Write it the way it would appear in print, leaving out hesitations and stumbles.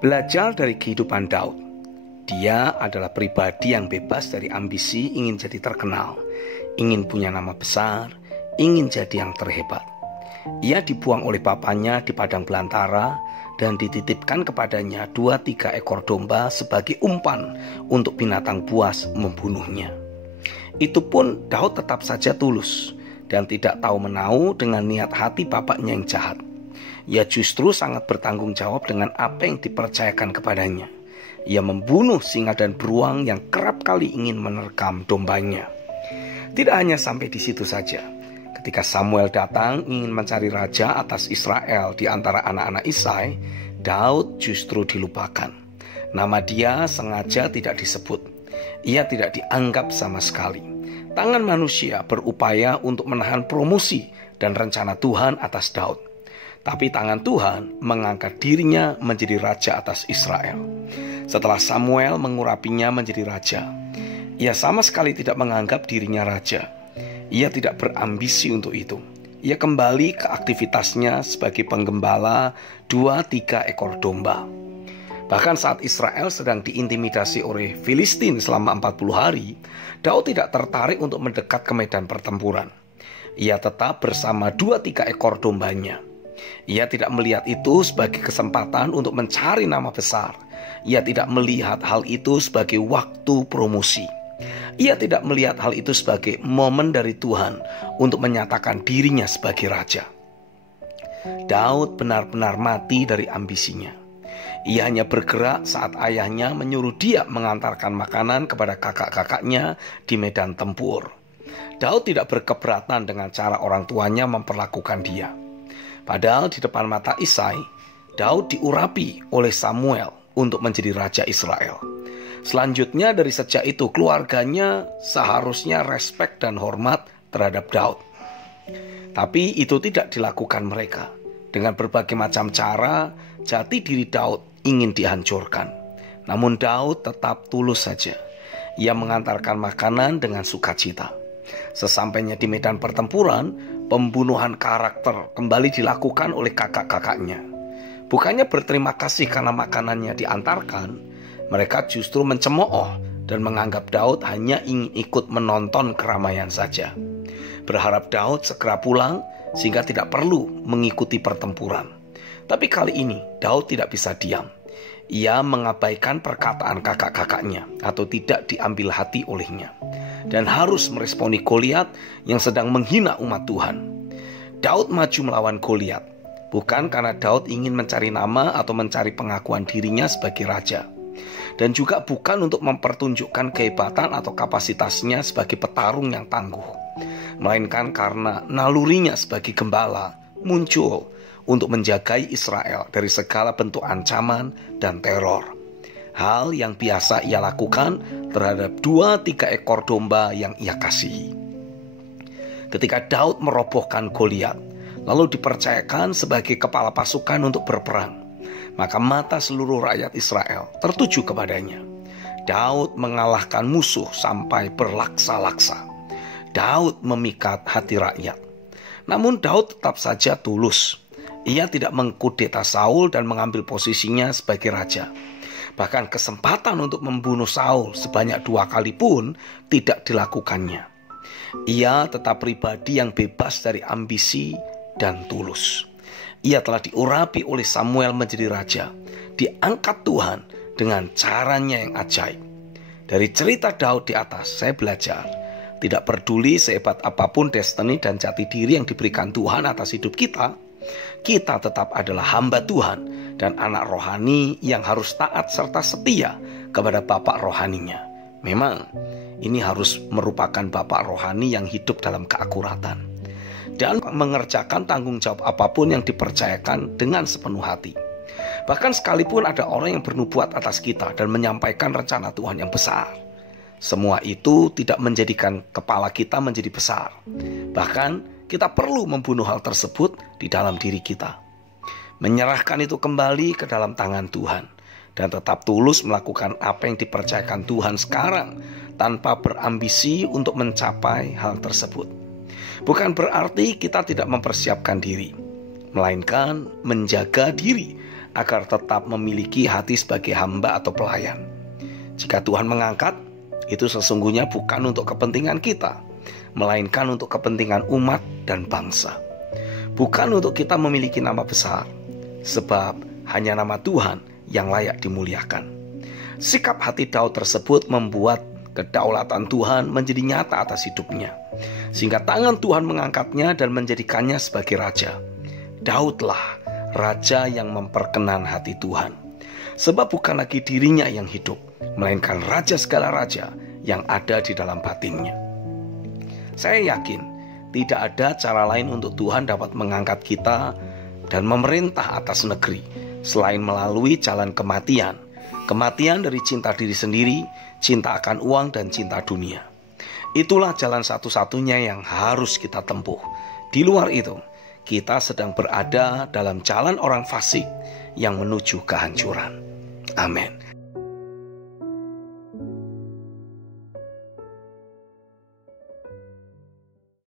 Belajar dari kehidupan Daud. Dia adalah pribadi yang bebas dari ambisi ingin jadi terkenal, ingin punya nama besar, ingin jadi yang terhebat. Ia dibuang oleh bapaknya di padang belantara dan dititipkan kepadanya 2-3 ekor domba sebagai umpan untuk binatang buas membunuhnya. Itu pun Daud tetap saja tulus dan tidak tahu menau dengan niat hati bapaknya yang jahat. Ia justru sangat bertanggung jawab dengan apa yang dipercayakan kepadanya. Ia membunuh singa dan beruang yang kerap kali ingin menerkam dombanya. Tidak hanya sampai di situ saja. Ketika Samuel datang ingin mencari raja atas Israel di antara anak-anak Isai, Daud justru dilupakan. Nama dia sengaja tidak disebut. Ia tidak dianggap sama sekali. Tangan manusia berupaya untuk menahan promosi dan rencana Tuhan atas Daud. Tapi tangan Tuhan mengangkat dirinya menjadi raja atas Israel. Setelah Samuel mengurapinya menjadi raja, ia sama sekali tidak menganggap dirinya raja. Ia tidak berambisi untuk itu. Ia kembali ke aktivitasnya sebagai penggembala 2-3 ekor domba. Bahkan saat Israel sedang diintimidasi oleh Filistin selama 40 hari, Daud tidak tertarik untuk mendekat ke medan pertempuran. Ia tetap bersama 2-3 ekor dombanya. Ia tidak melihat itu sebagai kesempatan untuk mencari nama besar. Ia tidak melihat hal itu sebagai waktu promosi. Ia tidak melihat hal itu sebagai momen dari Tuhan untuk menyatakan dirinya sebagai raja. Daud benar-benar mati dari ambisinya. Ia hanya bergerak saat ayahnya menyuruh dia mengantarkan makanan kepada kakak-kakaknya di medan tempur. Daud tidak berkeberatan dengan cara orang tuanya memperlakukan dia. Padahal di depan mata Isai, Daud diurapi oleh Samuel untuk menjadi raja Israel. Selanjutnya dari sejak itu keluarganya seharusnya respek dan hormat terhadap Daud. Tapi itu tidak dilakukan mereka. Dengan berbagai macam cara, jati diri Daud ingin dihancurkan. Namun Daud tetap tulus saja. Ia mengantarkan makanan dengan sukacita. Sesampainya di medan pertempuran, pembunuhan karakter kembali dilakukan oleh kakak-kakaknya. Bukannya berterima kasih karena makanannya diantarkan, mereka justru mencemooh dan menganggap Daud hanya ingin ikut menonton keramaian saja. Berharap Daud segera pulang sehingga tidak perlu mengikuti pertempuran. Tapi kali ini Daud tidak bisa diam. Ia mengabaikan perkataan kakak-kakaknya atau tidak diambil hati olehnya, dan harus meresponi Goliat yang sedang menghina umat Tuhan. Daud maju melawan Goliat, bukan karena Daud ingin mencari nama atau mencari pengakuan dirinya sebagai raja, dan juga bukan untuk mempertunjukkan kehebatan atau kapasitasnya sebagai petarung yang tangguh, melainkan karena nalurinya sebagai gembala muncul untuk menjagai Israel dari segala bentuk ancaman dan teror. Hal yang biasa ia lakukan terhadap 2-3 ekor domba yang ia kasihi. Ketika Daud merobohkan Goliat, lalu dipercayakan sebagai kepala pasukan untuk berperang, maka mata seluruh rakyat Israel tertuju kepadanya. Daud mengalahkan musuh sampai berlaksa-laksa. Daud memikat hati rakyat. Namun Daud tetap saja tulus. Ia tidak mengkudeta Saul dan mengambil posisinya sebagai raja. Bahkan kesempatan untuk membunuh Saul sebanyak 2 kali pun tidak dilakukannya. Ia tetap pribadi yang bebas dari ambisi dan tulus. Ia telah diurapi oleh Samuel menjadi raja, diangkat Tuhan dengan caranya yang ajaib. Dari cerita Daud di atas, saya belajar, tidak peduli sehebat apapun destiny dan jati diri yang diberikan Tuhan atas hidup kita, kita tetap adalah hamba Tuhan dan anak rohani yang harus taat serta setia kepada bapak rohaninya. Memang ini harus merupakan bapak rohani yang hidup dalam keakuratan dan mengerjakan tanggung jawab apapun yang dipercayakan dengan sepenuh hati. Bahkan sekalipun ada orang yang bernubuat atas kita dan menyampaikan rencana Tuhan yang besar, semua itu tidak menjadikan kepala kita menjadi besar. Bahkan kita perlu membunuh hal tersebut di dalam diri kita. Menyerahkan itu kembali ke dalam tangan Tuhan. Dan tetap tulus melakukan apa yang dipercayakan Tuhan sekarang, tanpa berambisi untuk mencapai hal tersebut. Bukan berarti kita tidak mempersiapkan diri, melainkan menjaga diri agar tetap memiliki hati sebagai hamba atau pelayan. Jika Tuhan mengangkat, itu sesungguhnya bukan untuk kepentingan kita, melainkan untuk kepentingan umat dan bangsa. Bukan untuk kita memiliki nama besar, sebab hanya nama Tuhan yang layak dimuliakan. Sikap hati Daud tersebut membuat kedaulatan Tuhan menjadi nyata atas hidupnya, sehingga tangan Tuhan mengangkatnya dan menjadikannya sebagai raja. Daudlah raja yang memperkenan hati Tuhan, sebab bukan lagi dirinya yang hidup, melainkan raja segala raja yang ada di dalam batinnya. Saya yakin tidak ada cara lain untuk Tuhan dapat mengangkat kita dan memerintah atas negeri selain melalui jalan kematian. Kematian dari cinta diri sendiri, cinta akan uang, dan cinta dunia. Itulah jalan satu-satunya yang harus kita tempuh. Di luar itu, kita sedang berada dalam jalan orang fasik yang menuju kehancuran. Amin.